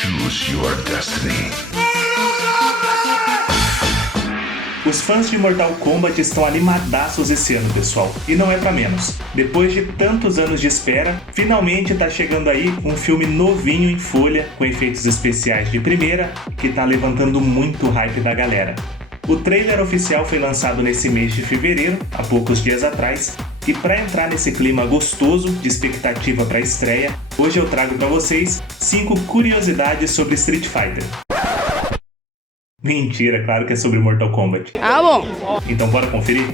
Choose your destiny. Os fãs de Mortal Kombat estão animadaços esse ano, pessoal, e não é pra menos. Depois de tantos anos de espera, finalmente tá chegando aí um filme novinho em folha, com efeitos especiais de primeira, que tá levantando muito o hype da galera. O trailer oficial foi lançado nesse mês de fevereiro, há poucos dias atrás, e para entrar nesse clima gostoso de expectativa para a estreia, hoje eu trago para vocês 5 curiosidades sobre Street Fighter. Mentira, claro que é sobre Mortal Kombat. Ah, bom. Então bora conferir?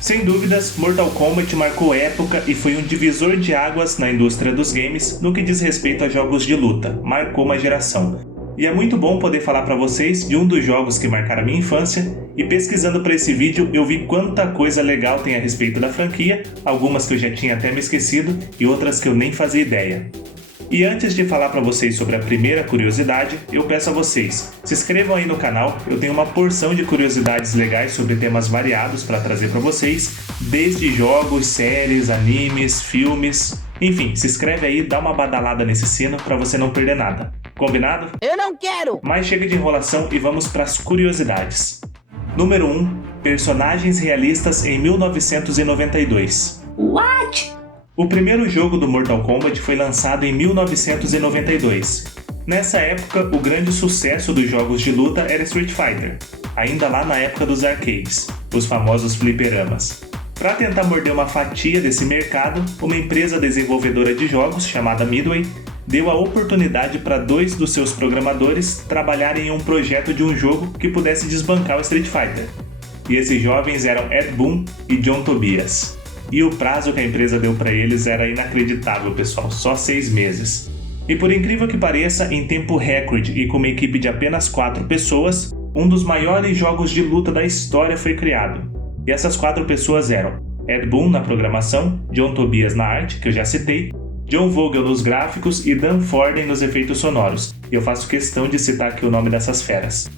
Sem dúvidas, Mortal Kombat marcou época e foi um divisor de águas na indústria dos games no que diz respeito a jogos de luta, marcou uma geração. E é muito bom poder falar para vocês de um dos jogos que marcaram a minha infância, e pesquisando para esse vídeo eu vi quanta coisa legal tem a respeito da franquia, algumas que eu já tinha até me esquecido e outras que eu nem fazia ideia. E antes de falar para vocês sobre a primeira curiosidade, eu peço a vocês, se inscrevam aí no canal, eu tenho uma porção de curiosidades legais sobre temas variados para trazer para vocês, desde jogos, séries, animes, filmes, enfim, se inscreve aí, dá uma badalada nesse sino para você não perder nada. Combinado? Eu não quero! Mas chega de enrolação e vamos para as curiosidades. Número 1. Personagens realistas em 1992. What? O primeiro jogo do Mortal Kombat foi lançado em 1992. Nessa época, o grande sucesso dos jogos de luta era Street Fighter, ainda lá na época dos arcades, os famosos fliperamas. Para tentar morder uma fatia desse mercado, uma empresa desenvolvedora de jogos, chamada Midway, deu a oportunidade para 2 dos seus programadores trabalharem em um projeto de um jogo que pudesse desbancar o Street Fighter. E esses jovens eram Ed Boon e John Tobias. E o prazo que a empresa deu para eles era inacreditável, pessoal, só 6 meses. E por incrível que pareça, em tempo recorde e com uma equipe de apenas 4 pessoas, um dos maiores jogos de luta da história foi criado. E essas 4 pessoas eram Ed Boon na programação, John Tobias na arte, que eu já citei, John Vogel nos gráficos e Dan Forden nos efeitos sonoros. E eu faço questão de citar aqui o nome dessas feras.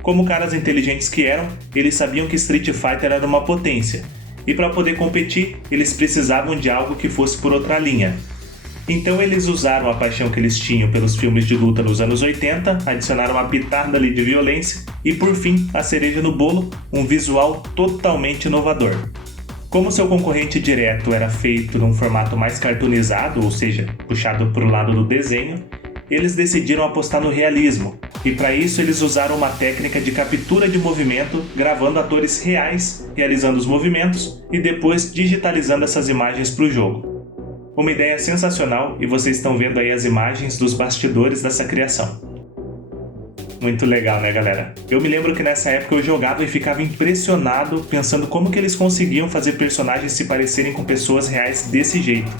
Como caras inteligentes que eram, eles sabiam que Street Fighter era uma potência. E para poder competir, eles precisavam de algo que fosse por outra linha. Então eles usaram a paixão que eles tinham pelos filmes de luta nos anos 80, adicionaram uma pitada ali de violência e, por fim, a cereja no bolo, um visual totalmente inovador. Como seu concorrente direto era feito num formato mais cartoonizado, ou seja, puxado para o lado do desenho, eles decidiram apostar no realismo, e para isso eles usaram uma técnica de captura de movimento, gravando atores reais, realizando os movimentos e depois digitalizando essas imagens para o jogo. Uma ideia sensacional, e vocês estão vendo aí as imagens dos bastidores dessa criação. Muito legal, né, galera? Eu me lembro que nessa época eu jogava e ficava impressionado pensando como que eles conseguiam fazer personagens se parecerem com pessoas reais desse jeito.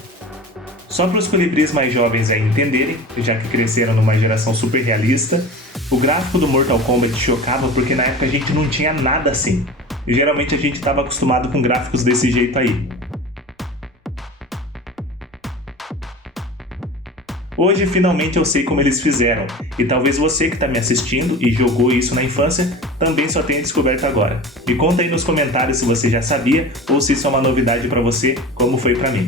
Só para os colibris mais jovens aí entenderem, já que cresceram numa geração super realista, o gráfico do Mortal Kombat chocava porque na época a gente não tinha nada assim. E geralmente a gente estava acostumado com gráficos desse jeito aí. Hoje, finalmente, eu sei como eles fizeram, e talvez você que está me assistindo e jogou isso na infância, também só tenha descoberto agora. Me conta aí nos comentários se você já sabia, ou se isso é uma novidade para você, como foi para mim.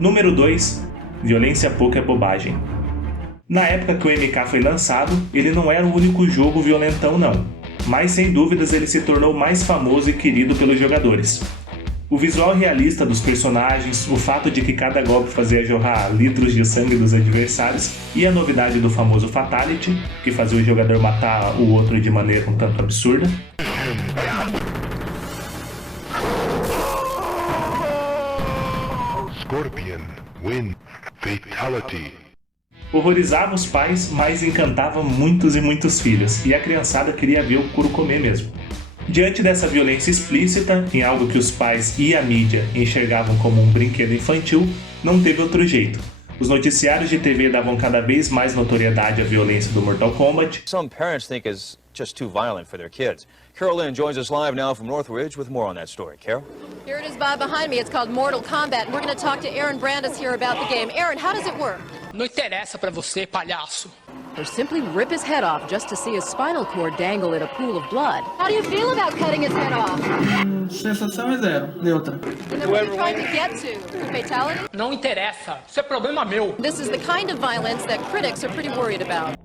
Número 2. Violência pouca é bobagem. Na época que o MK foi lançado, ele não era o único jogo violentão não, mas sem dúvidas ele se tornou mais famoso e querido pelos jogadores. O visual realista dos personagens, o fato de que cada golpe fazia jorrar litros de sangue dos adversários e a novidade do famoso Fatality, que fazia o jogador matar o outro de maneira um tanto absurda. Scorpion, win, fatality. Horrorizava os pais, mas encantava muitos e muitos filhos, e a criançada queria ver o couro comer mesmo. Diante dessa violência explícita, em algo que os pais e a mídia enxergavam como um brinquedo infantil, não teve outro jeito. Os noticiários de TV davam cada vez mais notoriedade à violência do Mortal Kombat. Some parents think it's just too violent for their kids. Carol Lynn joins us live now from Northridge with more on that story. Carol? Here it is, Bob, behind me. It's called Mortal Kombat, and we're going to talk to Aaron Brandis here about the game. Aaron, how does it work? Não interessa pra você, palhaço. or simply rip his head off just to see his spinal cord dangle in a pool of blood. How do you feel about cutting his head off? Sensação é zero, neutra. And then what are you trying to get to? Fatality? Não interessa, isso é problema meu. This is the kind of violence that critics are pretty worried about.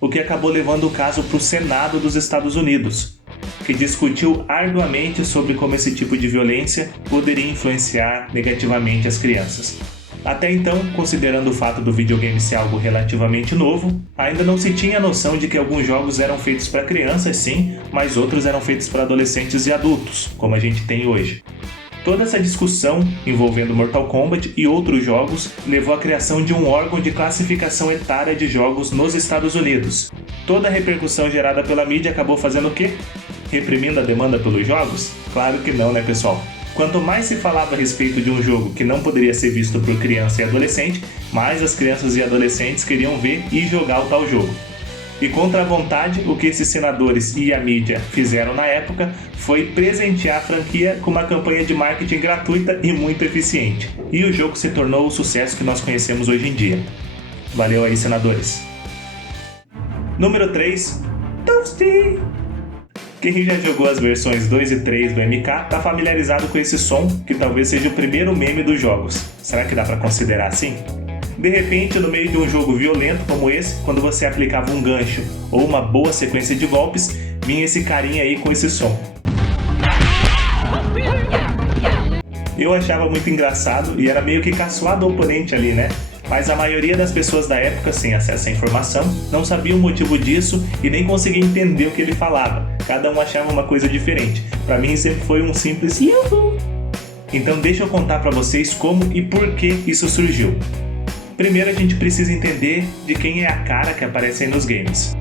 O que acabou levando o caso para o Senado dos Estados Unidos, que discutiu arduamente sobre como esse tipo de violência poderia influenciar negativamente as crianças. Até então, considerando o fato do videogame ser algo relativamente novo, ainda não se tinha noção de que alguns jogos eram feitos para crianças sim, mas outros eram feitos para adolescentes e adultos, como a gente tem hoje. Toda essa discussão envolvendo Mortal Kombat e outros jogos levou à criação de um órgão de classificação etária de jogos nos Estados Unidos. Toda a repercussão gerada pela mídia acabou fazendo o quê? Reprimindo a demanda pelos jogos? Claro que não, né, pessoal? Quanto mais se falava a respeito de um jogo que não poderia ser visto por criança e adolescente, mais as crianças e adolescentes queriam ver e jogar o tal jogo. E contra a vontade, o que esses senadores e a mídia fizeram na época foi presentear a franquia com uma campanha de marketing gratuita e muito eficiente. E o jogo se tornou o sucesso que nós conhecemos hoje em dia. Valeu aí, senadores. Número 3. Toasty! Quem já jogou as versões 2 e 3 do MK tá familiarizado com esse som, que talvez seja o primeiro meme dos jogos. Será que dá pra considerar assim? De repente, no meio de um jogo violento como esse, quando você aplicava um gancho ou uma boa sequência de golpes, vinha esse carinha aí com esse som. Eu achava muito engraçado e era meio que caçoar do oponente ali, né? Mas a maioria das pessoas da época, sem acesso à informação, não sabia o motivo disso e nem conseguia entender o que ele falava. Cada um achava uma coisa diferente. Pra mim sempre foi um simples Yuhu! Então deixa eu contar pra vocês como e por que isso surgiu. Primeiro a gente precisa entender de quem é a cara que aparece aí nos games.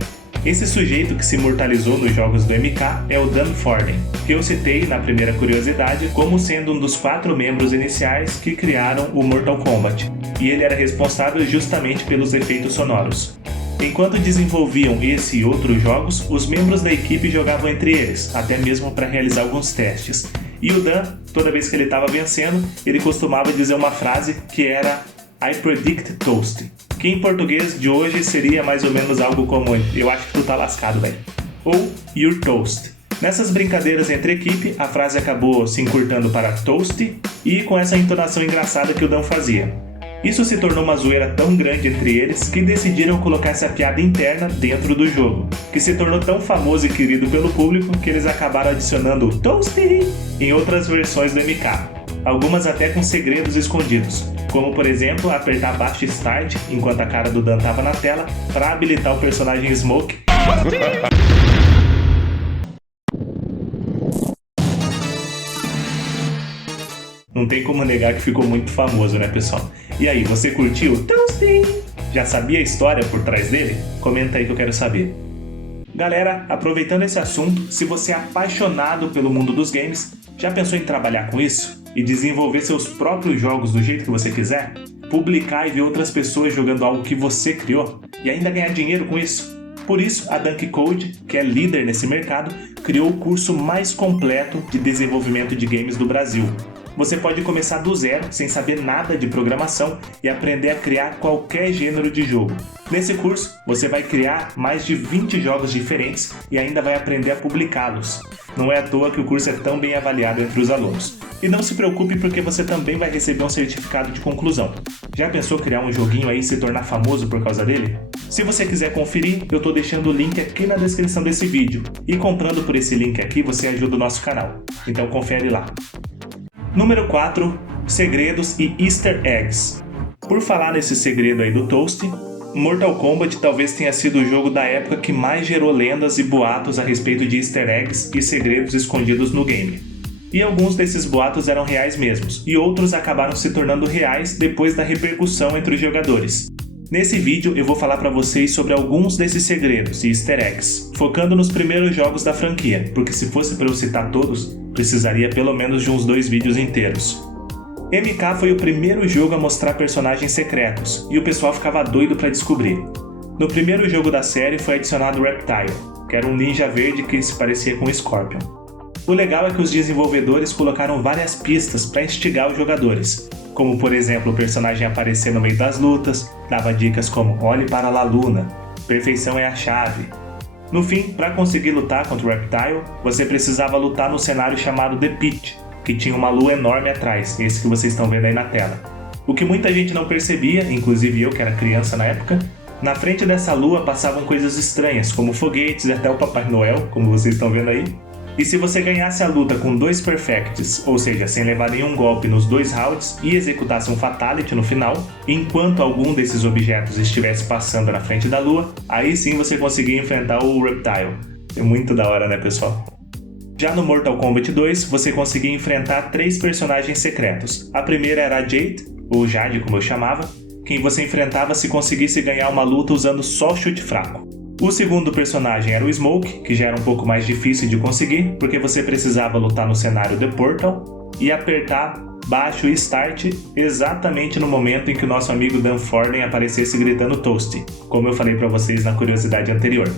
Esse sujeito que se imortalizou nos jogos do MK é o Dan Forden, que eu citei na primeira curiosidade como sendo um dos 4 membros iniciais que criaram o Mortal Kombat, e ele era responsável justamente pelos efeitos sonoros. Enquanto desenvolviam esse e outros jogos, os membros da equipe jogavam entre eles, até mesmo para realizar alguns testes. E o Dan, toda vez que ele estava vencendo, ele costumava dizer uma frase que era I predict toast, que em português de hoje seria mais ou menos algo como eu acho que tu tá lascado, velho. Ou you're toast. Nessas brincadeiras entre equipe, a frase acabou se encurtando para toast e com essa entonação engraçada que o Dan fazia. Isso se tornou uma zoeira tão grande entre eles que decidiram colocar essa piada interna dentro do jogo, que se tornou tão famoso e querido pelo público que eles acabaram adicionando o toasty em outras versões do MK. Algumas até com segredos escondidos, como por exemplo apertar baixo Start enquanto a cara do Dan tava na tela para habilitar o personagem Smoke. Não tem como negar que ficou muito famoso, né, pessoal? E aí, você curtiu o Toasty? Já sabia a história por trás dele? Comenta aí que eu quero saber. Galera, aproveitando esse assunto, se você é apaixonado pelo mundo dos games, já pensou em trabalhar com isso? E desenvolver seus próprios jogos do jeito que você quiser? Publicar e ver outras pessoas jogando algo que você criou? E ainda ganhar dinheiro com isso? Por isso, a Dunk Code, que é líder nesse mercado, criou o curso mais completo de desenvolvimento de games do Brasil. Você pode começar do zero, sem saber nada de programação, e aprender a criar qualquer gênero de jogo. Nesse curso, você vai criar mais de 20 jogos diferentes e ainda vai aprender a publicá-los. Não é à toa que o curso é tão bem avaliado entre os alunos. E não se preocupe porque você também vai receber um certificado de conclusão. Já pensou criar um joguinho aí e se tornar famoso por causa dele? Se você quiser conferir, eu tô deixando o link aqui na descrição desse vídeo. E comprando por esse link aqui, você ajuda o nosso canal. Então confere lá. Número 4. Segredos e Easter Eggs. Por falar nesse segredo aí do Toast, Mortal Kombat talvez tenha sido o jogo da época que mais gerou lendas e boatos a respeito de Easter Eggs e segredos escondidos no game. E alguns desses boatos eram reais mesmos, e outros acabaram se tornando reais depois da repercussão entre os jogadores. Nesse vídeo eu vou falar para vocês sobre alguns desses segredos e Easter Eggs, focando nos primeiros jogos da franquia, porque se fosse para eu citar todos, precisaria pelo menos de uns 2 vídeos inteiros. MK foi o primeiro jogo a mostrar personagens secretos, e o pessoal ficava doido para descobrir. No primeiro jogo da série foi adicionado Reptile, que era um ninja verde que se parecia com Scorpion. O legal é que os desenvolvedores colocaram várias pistas para instigar os jogadores, como por exemplo o personagem aparecer no meio das lutas, dava dicas como olhe para La Luna, perfeição é a chave. No fim, para conseguir lutar contra o Reptile, você precisava lutar no cenário chamado The Pit, que tinha uma lua enorme atrás, esse que vocês estão vendo aí na tela. O que muita gente não percebia, inclusive eu que era criança na época, na frente dessa lua passavam coisas estranhas, como foguetes e até o Papai Noel, como vocês estão vendo aí. E se você ganhasse a luta com 2 Perfects, ou seja, sem levar nenhum golpe nos 2 rounds, e executasse um Fatality no final, enquanto algum desses objetos estivesse passando na frente da lua, aí sim você conseguia enfrentar o Reptile. É muito da hora, né, pessoal? Já no Mortal Kombat 2, você conseguia enfrentar 3 personagens secretos. A primeira era a Jade, ou Jade como eu chamava, quem você enfrentava se conseguisse ganhar uma luta usando só chute fraco. O segundo personagem era o Smoke, que já era um pouco mais difícil de conseguir, porque você precisava lutar no cenário The Portal e apertar baixo e Start exatamente no momento em que o nosso amigo Dan Forden aparecesse gritando Toasty, como eu falei pra vocês na curiosidade anterior.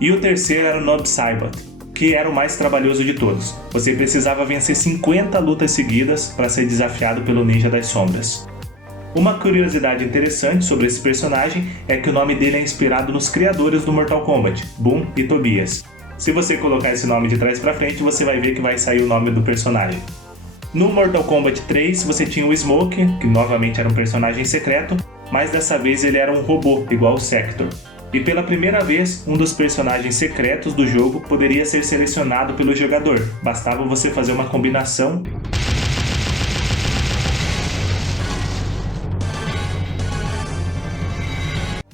E o terceiro era o Nob Saibot, que era o mais trabalhoso de todos. Você precisava vencer 50 lutas seguidas para ser desafiado pelo Ninja das Sombras. Uma curiosidade interessante sobre esse personagem é que o nome dele é inspirado nos criadores do Mortal Kombat, Boom e Tobias. Se você colocar esse nome de trás pra frente, você vai ver que vai sair o nome do personagem. No Mortal Kombat 3, você tinha o Smoke, que novamente era um personagem secreto, mas dessa vez ele era um robô, igual o Sector. E pela primeira vez, um dos personagens secretos do jogo poderia ser selecionado pelo jogador. Bastava você fazer uma combinação.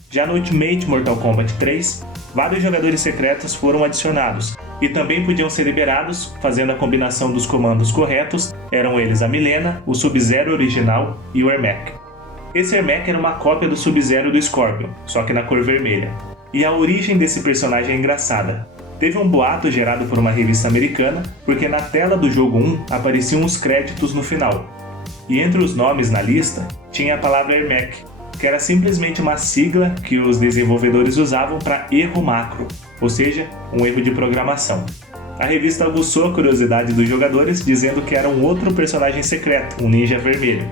Já no Ultimate Mortal Kombat 3, vários jogadores secretos foram adicionados, e também podiam ser liberados fazendo a combinação dos comandos corretos. Eram eles a Milena, o Sub-Zero original e o Ermac. Esse Ermac era uma cópia do Sub-Zero do Scorpion, só que na cor vermelha. E a origem desse personagem é engraçada. Teve um boato gerado por uma revista americana, porque na tela do jogo 1 apareciam os créditos no final. E entre os nomes na lista, tinha a palavra Ermac, que era simplesmente uma sigla que os desenvolvedores usavam para erro macro, ou seja, um erro de programação. A revista aguçou a curiosidade dos jogadores, dizendo que era um outro personagem secreto, um ninja vermelho.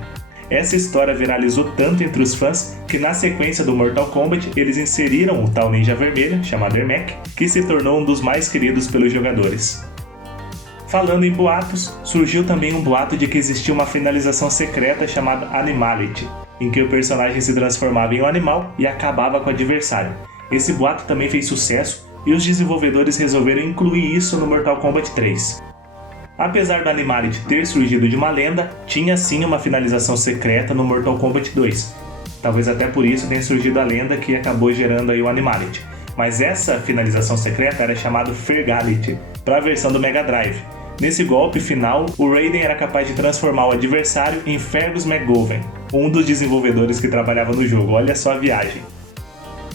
Essa história viralizou tanto entre os fãs que na sequência do Mortal Kombat eles inseriram o tal ninja vermelho, chamado Ermac, que se tornou um dos mais queridos pelos jogadores. Falando em boatos, surgiu também um boato de que existia uma finalização secreta chamada Animality, em que o personagem se transformava em um animal e acabava com o adversário. Esse boato também fez sucesso e os desenvolvedores resolveram incluir isso no Mortal Kombat 3. Apesar da Animality ter surgido de uma lenda, tinha sim uma finalização secreta no Mortal Kombat 2. Talvez até por isso tenha surgido a lenda que acabou gerando aí o Animality. Mas essa finalização secreta era chamada Fergality, para a versão do Mega Drive. Nesse golpe final, o Raiden era capaz de transformar o adversário em Fergus McGovern, um dos desenvolvedores que trabalhava no jogo. Olha só a viagem.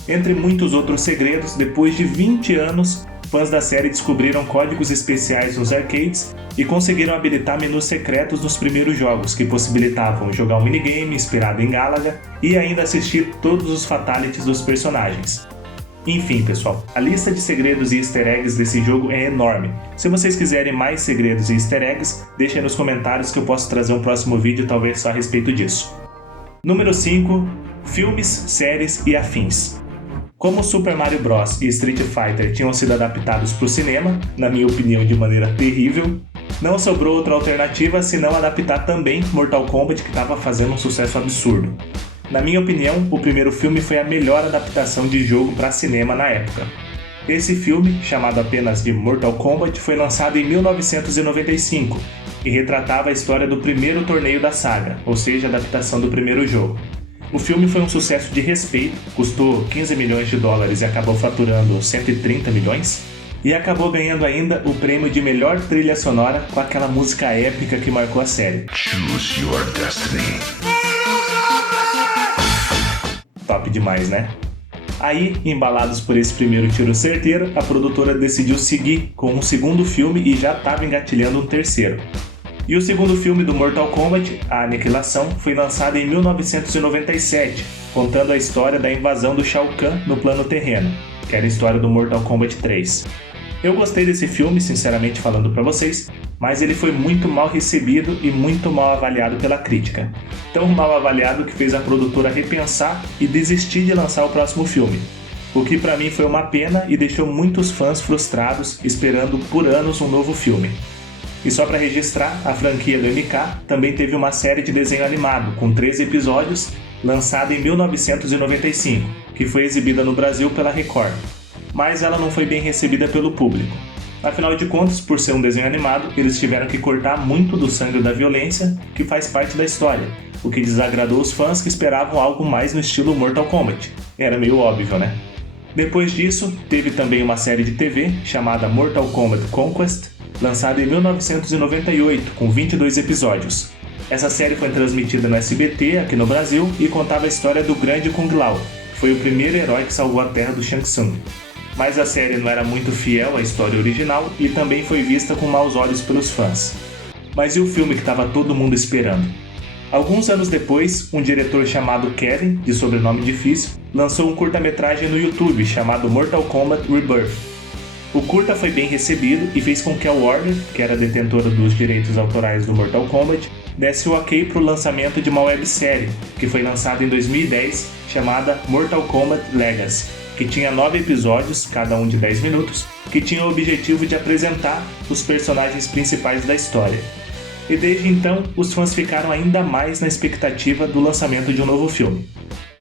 Entre muitos outros segredos, depois de 20 anos, fãs da série descobriram códigos especiais nos arcades e conseguiram habilitar menus secretos nos primeiros jogos, que possibilitavam jogar um minigame inspirado em Galaga e ainda assistir todos os fatalities dos personagens. Enfim, pessoal, a lista de segredos e easter eggs desse jogo é enorme. Se vocês quiserem mais segredos e easter eggs, deixem nos comentários que eu posso trazer um próximo vídeo talvez só a respeito disso. Número 5. Filmes, séries e afins. Como Super Mario Bros. E Street Fighter tinham sido adaptados para o cinema, na minha opinião de maneira terrível, não sobrou outra alternativa senão adaptar também Mortal Kombat, que estava fazendo um sucesso absurdo. Na minha opinião, o primeiro filme foi a melhor adaptação de jogo para cinema na época. Esse filme, chamado apenas de Mortal Kombat, foi lançado em 1995 e retratava a história do primeiro torneio da saga, ou seja, a adaptação do primeiro jogo. O filme foi um sucesso de respeito, custou 15 milhões de dólares e acabou faturando 130 milhões, e acabou ganhando ainda o prêmio de melhor trilha sonora com aquela música épica que marcou a série. Choose your destiny. Top demais, né? Aí, embalados por esse primeiro tiro certeiro, a produtora decidiu seguir com um segundo filme e já estava engatilhando um terceiro. E o segundo filme do Mortal Kombat, A Aniquilação, foi lançado em 1997, contando a história da invasão do Shao Kahn no plano terreno, que era a história do Mortal Kombat 3. Eu gostei desse filme, sinceramente falando pra vocês, mas ele foi muito mal recebido e muito mal avaliado pela crítica. Tão mal avaliado que fez a produtora repensar e desistir de lançar o próximo filme. o que pra mim foi uma pena e deixou muitos fãs frustrados esperando por anos um novo filme. E só para registrar, a franquia do MK também teve uma série de desenho animado com 13 episódios, lançada em 1995, que foi exibida no Brasil pela Record, mas ela não foi bem recebida pelo público. Afinal de contas, por ser um desenho animado, eles tiveram que cortar muito do sangue e da violência que faz parte da história, o que desagradou os fãs que esperavam algo mais no estilo Mortal Kombat. Era meio óbvio, né? Depois disso, teve também uma série de TV chamada Mortal Kombat Conquest, lançada em 1998, com 22 episódios. Essa série foi transmitida no SBT aqui no Brasil e contava a história do grande Kung Lao, que foi o primeiro herói que salvou a terra do Shang Tsung. Mas a série não era muito fiel à história original e também foi vista com maus olhos pelos fãs. Mas e o filme que estava todo mundo esperando? Alguns anos depois, um diretor chamado Kevin, de sobrenome difícil, lançou um curta-metragem no YouTube chamado Mortal Kombat Rebirth. O curta foi bem recebido e fez com que a Warner, que era detentora dos direitos autorais do Mortal Kombat, desse o ok para o lançamento de uma websérie, que foi lançada em 2010, chamada Mortal Kombat Legacy, que tinha 9 episódios, cada um de 10 minutos, que tinha o objetivo de apresentar os personagens principais da história. E desde então, os fãs ficaram ainda mais na expectativa do lançamento de um novo filme.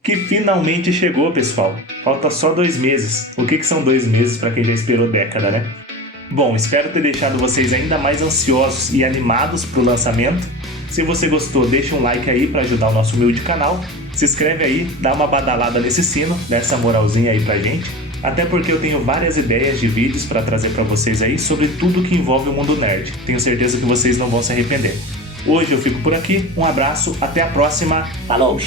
Que finalmente chegou, pessoal! Falta só 2 meses. O que são 2 meses para quem já esperou década, né? Bom, espero ter deixado vocês ainda mais ansiosos e animados para o lançamento. Se você gostou, deixa um like aí para ajudar o nosso humilde canal. Se inscreve aí, dá uma badalada nesse sino, dá essa moralzinha aí pra gente. Até porque eu tenho várias ideias de vídeos para trazer para vocês aí sobre tudo que envolve o mundo nerd. Tenho certeza que vocês não vão se arrepender. Hoje eu fico por aqui, um abraço, até a próxima, falou!